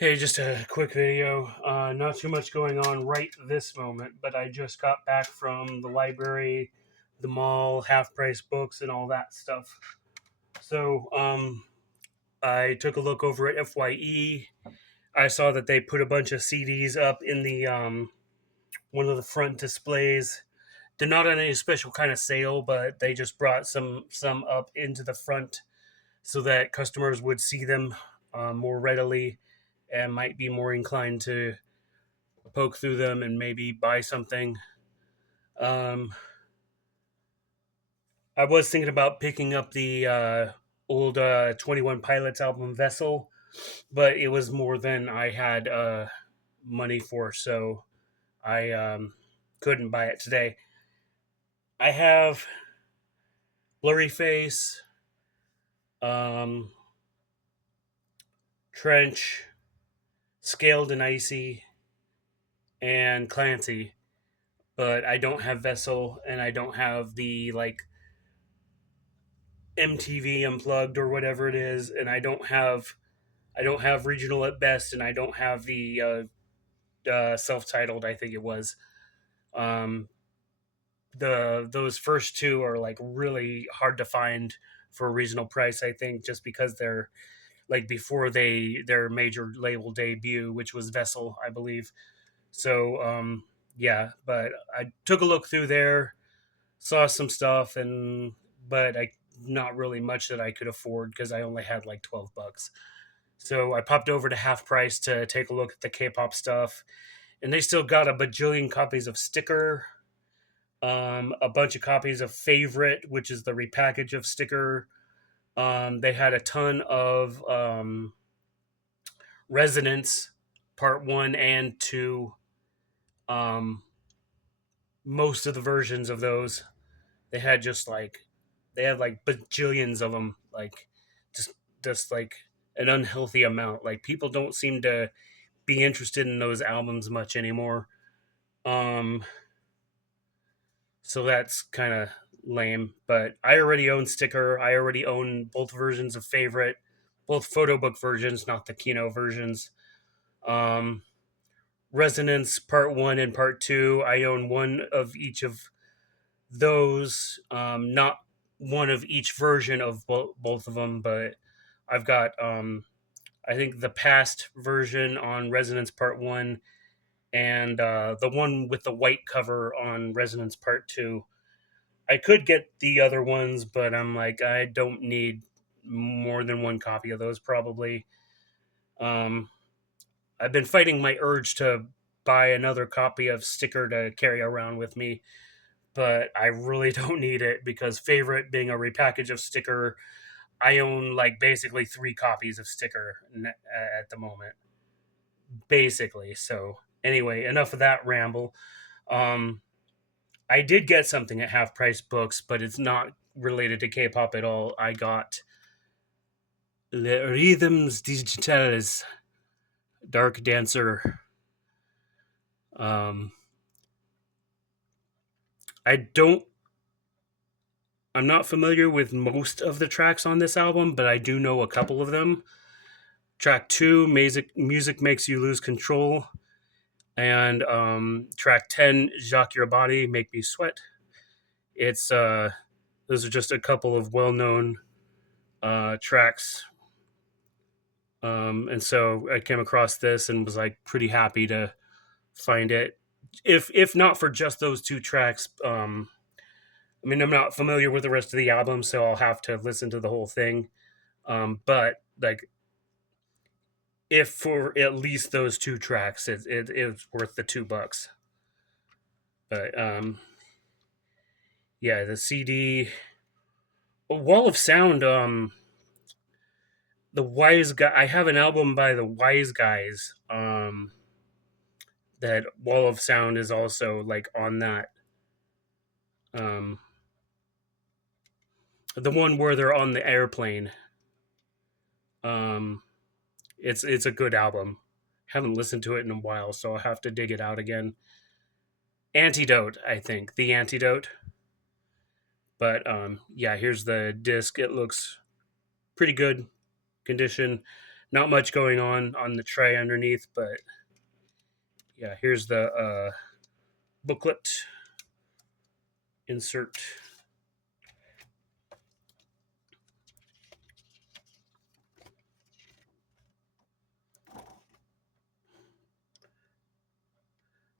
Hey, just a quick video. Not too much going on right this moment, but I just got back from the library, the mall, half price books, and all that stuff. So, I took a look over at FYE. I saw that they put a bunch of CDs up in the one of the front displays. They're not on any special kind of sale, but they just brought some up into the front so that customers would see them more readily and might be more inclined to poke through them and maybe buy something. Um, I was thinking about picking up the old 21 Pilots album Vessel, but it was more than I had money for, so I couldn't buy it today. I have Blurry Face, um, Trench, Scaled and Icy, and Clancy, but I don't have Vessel, and I don't have the MTV Unplugged or whatever it is, and I don't have regional at best, and I don't have the self-titled. I think it was um, the those first two are like really hard to find for a reasonable price. I think just because they're like before their major label debut, which was Vessel, I believe. So yeah, but I took a look through there, saw some stuff, and but I not really much that I could afford because I only had like $12. So I popped over to Half Price to take a look at the K-pop stuff, and they still got a bajillion copies of Sticker, a bunch of copies of Favorite, which is the repackage of Sticker. They had a ton of Resonance Part One and Two. Um, Most of the versions of those, they had they had like bajillions of them, like just just like an unhealthy amount. Like people don't seem to be interested in those albums much anymore. Um, so that's kind of lame. But I already own Sticker. I already own both versions of Favorite, both photo book versions, not the Kino versions. Um, Resonance Part One and Part Two. I own one of each of those. Not one of each version of both of them, but I've got I think the past version on Resonance Part One and the one with the white cover on Resonance Part 2. I could get the other ones, but I'm like, I don't need more than one copy of those probably. Um, I've been fighting my urge to buy another copy of Sticker to carry around with me, but I really don't need it because Favorite being a repackage of Sticker, I own like basically three copies of Sticker at the moment. Basically. So, anyway, enough of that ramble. Um, I did get something at Half Price Books, but it's not related to K-pop at all. I got Le Rhythms Digitales Dark Dancer. Um, I don't. I'm not familiar with most of the tracks on this album, but I do know a couple of them. Track two, music makes you lose control, and track 10, Jacques Your Body, make me sweat. It's those are just a couple of well-known tracks. And so I came across this and was like pretty happy to find it. If not for just those two tracks, I mean I'm not familiar with the rest of the album, so I'll have to listen to the whole thing. But like if for at least those two tracks, it's worth the $2. But yeah, the CD, Wall of Sound. The Wise Guy. I have an album by the Wise Guys. That Wall of Sound is also like on that. Um, the one where they're on the airplane. Um, it's a good album. Haven't listened to it in a while, so I'll have to dig it out again. Antidote, I think the Antidote. But yeah, here's the disc. It looks pretty good condition. Not much going on the tray underneath, but yeah, here's the booklet insert.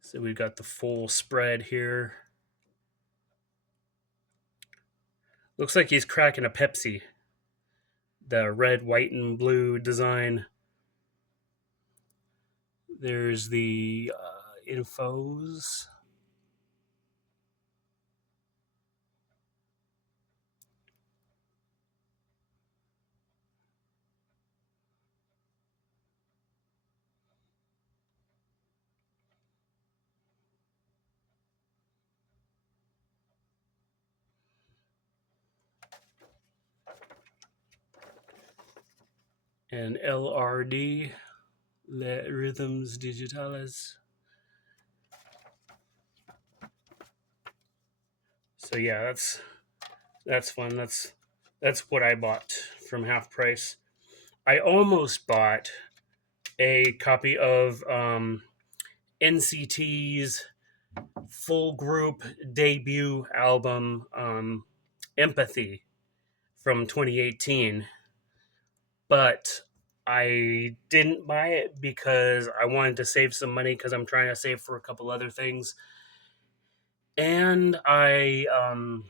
So we've got the full spread here. Looks like he's cracking a Pepsi. The red, white, and blue design. There's the infos. And LRD, Le Rhythms Digitales. So yeah, that's fun. That's what I bought from half price. I almost bought a copy of NCT's full group debut album, Empathy, from 2018, but I didn't buy it because I wanted to save some money because I'm trying to save for a couple other things. And when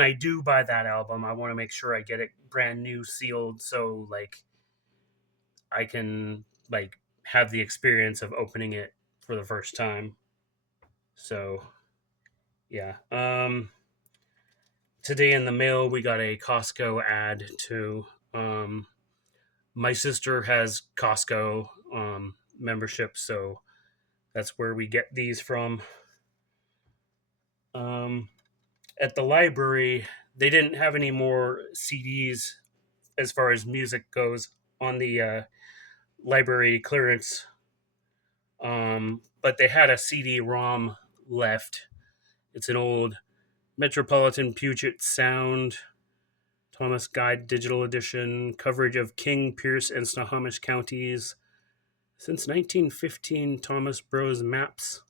I do buy that album, I want to make sure I get it brand new sealed so like I can like have the experience of opening it for the first time. So, yeah. Today in the mail we got a Costco ad too. My sister has Costco membership, so that's where we get these from. Um, at the library, they didn't have any more CDs as far as music goes on the library clearance, but they had a CD-ROM left. It's an old Metropolitan Puget Sound Thomas Guide Digital Edition, coverage of King, Pierce, and Snohomish counties since 1915. Thomas Bros Maps.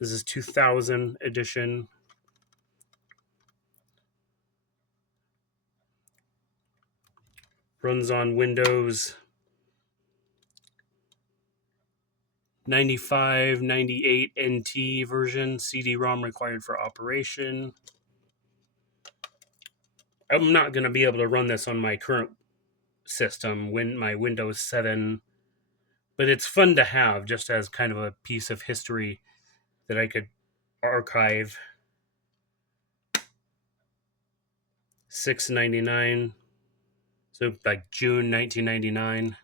This is 2000 edition. Runs on Windows 95, 98 NT version. CD-ROM required for operation. I'm not going to be able to run this on my current system, when my Windows 7, but it's fun to have just as kind of a piece of history that I could archive. $6.99, so like June 1999.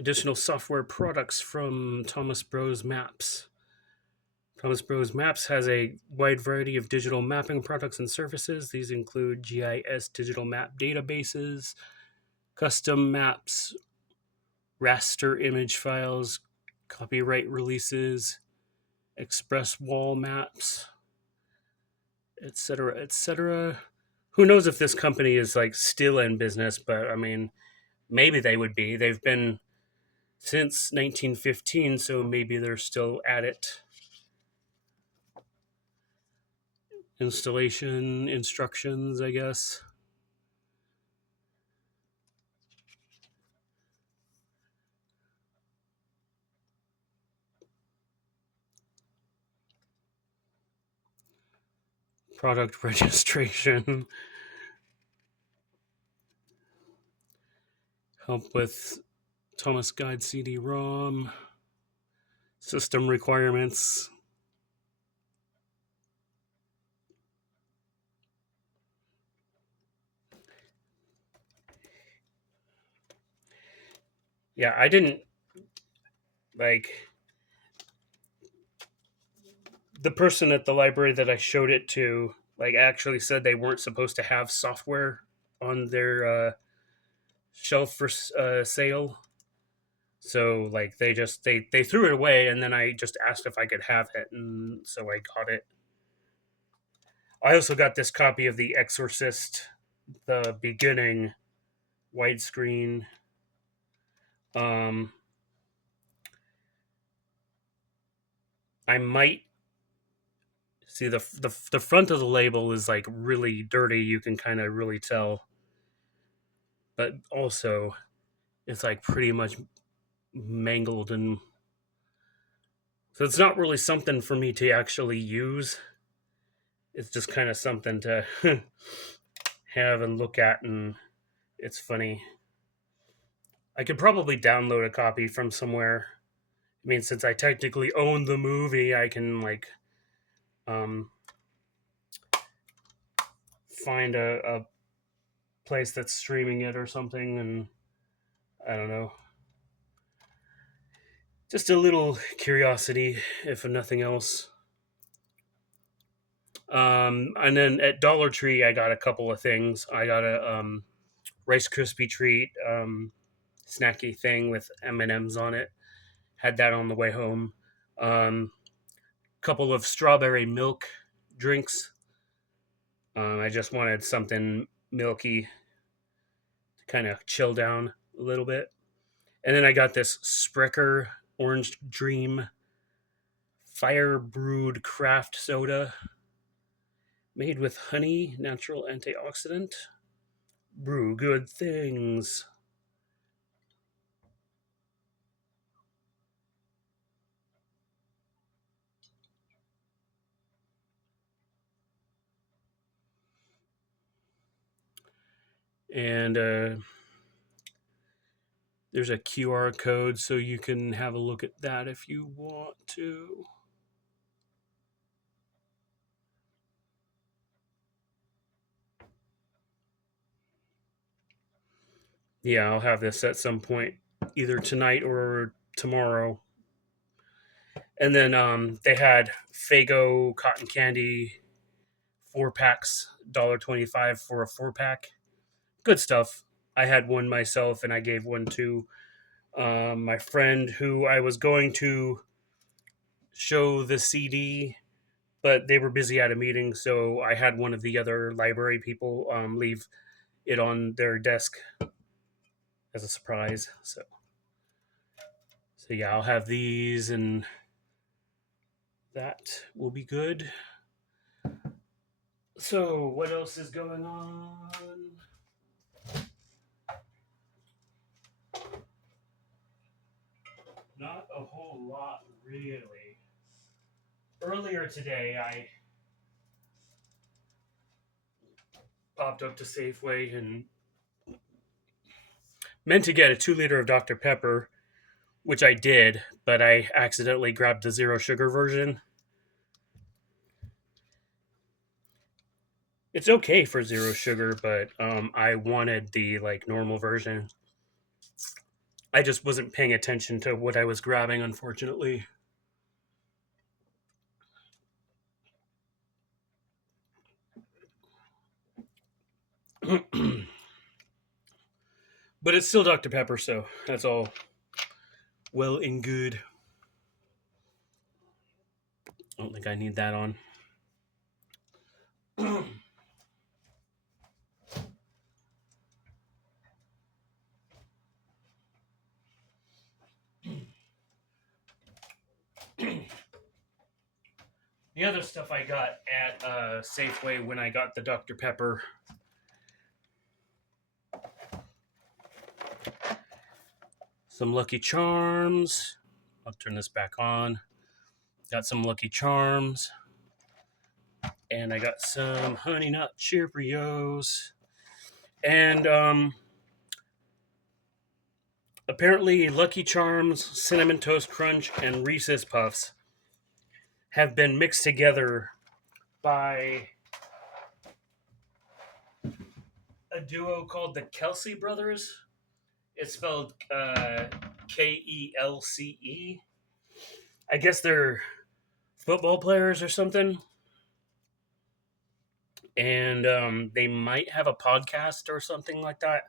Additional software products from Thomas Bros Maps. Thomas Bros Maps has a wide variety of digital mapping products and services. These include GIS digital map databases, custom maps, raster image files, copyright releases, express wall maps, etc., etc. Who knows if this company is like still in business, but I mean, maybe they would be. They've been since 1915, so maybe they're still at it. Installation instructions, I guess. Product registration. Help with Thomas Guide CD-ROM. System requirements. Yeah, I didn't like the person at the library that I showed it to, like actually said they weren't supposed to have software on their shelf for sale. So like they threw it away, and then I just asked if I could have it, and so I got it. I also got this copy of The Exorcist, the beginning widescreen. Um, I might see the front of the label is like really dirty. You can kind of really tell, but also it's like pretty much mangled, and so it's not really something for me to actually use. It's just kind of something to have and look at, and it's funny. I could probably download a copy from somewhere. I mean, since I technically own the movie, I can like um, find a place that's streaming it or something, and I don't know. Just a little curiosity, if nothing else. And then at Dollar Tree, I got a couple of things. I got a Rice Krispie treat, snacky thing with M&Ms on it. Had that on the way home. Um, Couple of strawberry milk drinks. I just wanted something milky to kind of chill down a little bit. And then I got this Sprecher Orange Dream Fire Brewed Craft Soda made with honey, natural antioxidant. Brew good things. And there's a QR code so you can have a look at that if you want to. Yeah, I'll have this at some point, either tonight or tomorrow. And then they had Fago cotton candy 4 packs, $1.25 for a 4 pack. Good stuff. I had one myself, and I gave one to my friend who I was going to show the CD, but they were busy at a meeting, so I had one of the other library people leave it on their desk as a surprise. So yeah, I'll have these, and that will be good. So what else is going on? Not a whole lot, really. Earlier today, I popped up to Safeway and meant to get a 2 liter of Dr. Pepper, which I did, but I accidentally grabbed the zero sugar version. It's okay for zero sugar, but I wanted the like normal version. I just wasn't paying attention to what I was grabbing, unfortunately. But it's still Dr. Pepper, so that's all well and good. I don't think I need that on. The other stuff I got at Safeway when I got the Dr. Pepper. Some Lucky Charms. I'll turn this back on. Got some Lucky Charms. And I got some Honey Nut Cheerios. And apparently Lucky Charms, Cinnamon Toast Crunch, and Reese's Puffs have been mixed together by a duo called the Kelsey Brothers. It's spelled Kelce. I guess they're football players or something. And they might have a podcast or something like that.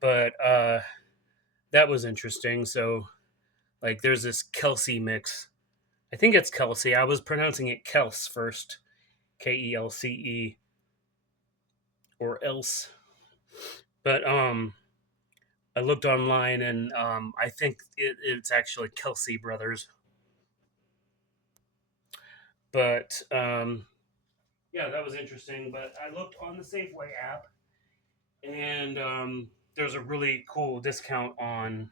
But that was interesting. So, like, there's this Kelsey mix. I think it's Kelsey. I was pronouncing it Kels first. Kelce, or else. But I looked online, and I think it's actually Kelsey Brothers. But yeah, that was interesting. But I looked on the Safeway app, and there's a really cool discount on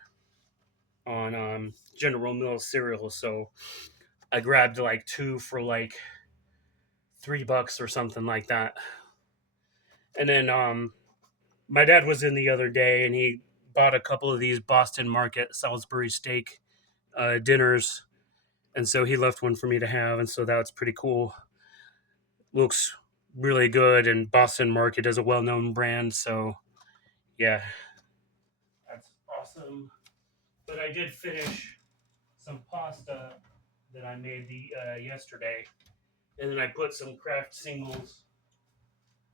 General Mills cereal. So I grabbed like two for like $3 or something like that. And then my dad was in the other day, and he bought a couple of these Boston Market Salisbury steak dinners, and so he left one for me to have, and so that's pretty cool. Looks really good, and Boston Market is a well-known brand, so yeah, that's awesome. But I did finish some pasta that I made the yesterday, and then I put some Kraft singles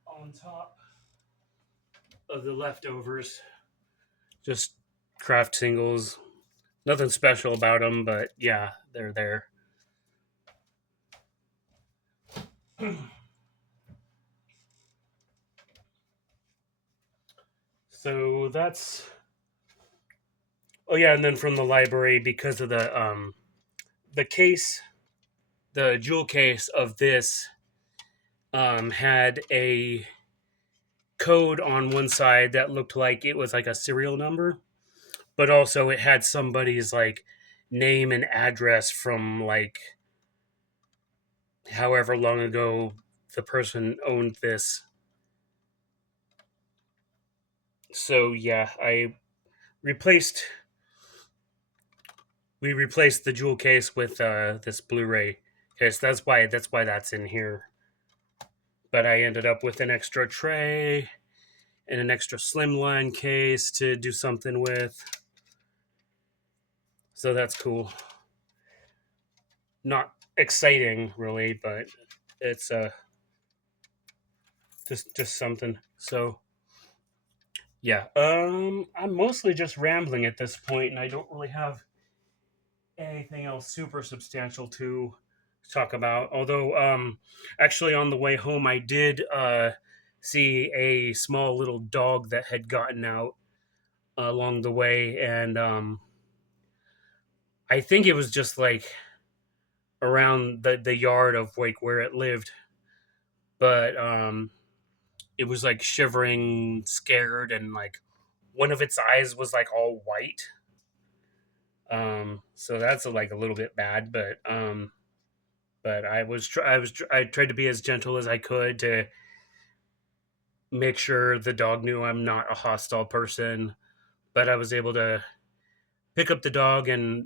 on top of the leftovers. Just Kraft singles. Nothing special about them, but yeah, they're there. So that's, oh yeah, and then from the library, because of the case, the jewel case of this had a code on one side that looked like it was like a serial number, but also it had somebody's like name and address from like however long ago the person owned this. So yeah, replaced we replaced the jewel case with this Blu-ray case. That's why that's in here. But I ended up with an extra tray and an extra slimline case to do something with. So that's cool. Not exciting really, but it's just something. So yeah, I'm mostly just rambling at this point, and I don't really have anything else super substantial to talk about. Although, actually, on the way home, I did see a small little dog that had gotten out along the way, and I think it was just like around the yard of like where it lived, but it was like shivering, scared, and like one of its eyes was like all white. So that's like a little bit bad, but I tried to be as gentle as I could to make sure the dog knew I'm not a hostile person. But I was able to pick up the dog and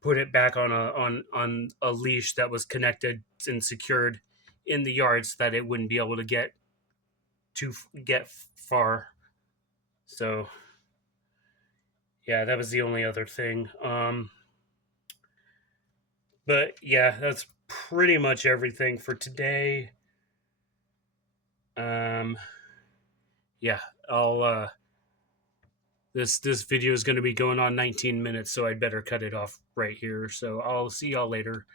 put it back on a leash that was connected and secured in the yard so that it wouldn't be able to to get far. So yeah, that was the only other thing. But yeah, that's pretty much everything for today. Um, yeah, I'll this video is going to be going on 19 minutes, so I'd better cut it off right here. So I'll see y'all later.